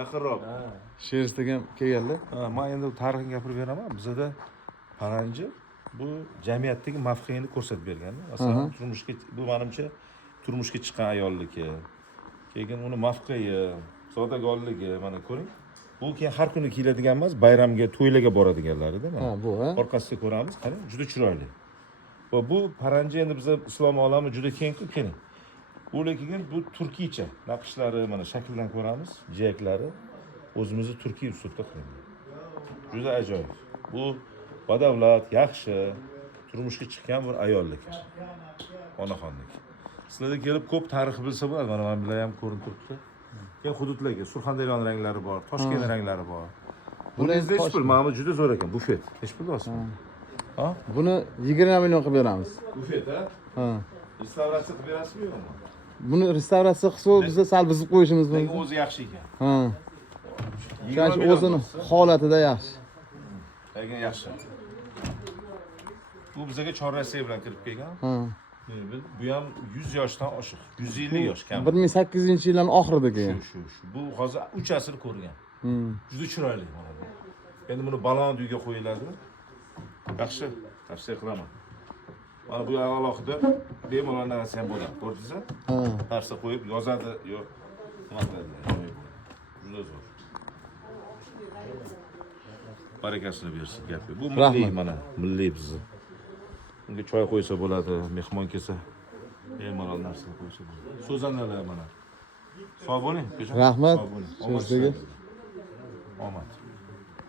Yaqinroq. Sheristga ham kelganlar. Men endi tarixini gapirib beraman. Bizda paranji bu jamiyatdagi mavqeini ko'rsatib bergan. Masalan, turmushga bu menimcha turmushga chiqqan ayolniki. Keyin uni mavqei, zodagonligi mana ko'ring. Bu keyin har kuni kiyiladigan emas, bayramga, to'ylarga boradiganlar-da mana. Ha, bu Orqasida ko'ramiz, qarang, juda chiroyli. Va bu paranji endi bizda islom olami juda keng-ku, keling. Bu lekin bu turkiycha naqshlari mana shakldan ko'ramiz, jiyaklari o'zimizni turkiy uslubda qilingan. Juda ajoyib. Bu badavlat, yaxshi turmushga chiqqan bir ayolniki. Onaxonniki. Sizlarda kelib ko'p tarix bilsa bo'ladi. Mana men bilan ham ko'rinib turibdi. Keyin hududlarga Surxondaryo ranglari bor, Toshkent ranglari bor. Buni hech pul ma'lum juda zo'r ekan, bufet. Hech pul yo'qmi? Ha? Buni 20 million qilib beramiz. Bufet, ha? Ha. Restavratsiya qilib berasizmi yo'qmi? Buni restavratsiya qilsa biza sal buzib qo'yishimiz Lekin mumkin. o'zi yaxshi ekan. Ha. Chunki o'zini holatida yaxshi. Lekin yaxshi. Bu bizga Chorrasiya bilan kirib kelgan. Ha. Bu ham 100 yoshdan oshiq. 150 yosh kam. 1800-yillarning oxiridagi. Shu. Bu hozir 3 asr ko'rgan. Juda chiroyli mana bu. Endi buni balon uyga qo'yiladi. Yaxshi, tavsiya qilaman. Mana bu alohida bemalol narsa ham bo'ladi. Ko'rdingizmi? Ha. Narsa qo'yib yozadi, yo'q. Nima qiladi? Juda zo'r. Barakasini bersin gapi. Bu milliy mana, milliy bizni. Unga choy qo'ysa bo'ladi, mehmon kelsa bemalol narsa qo'ysa bo'ladi. So'zanalar mana. Sog' bo'ling. Rahmat. Omad.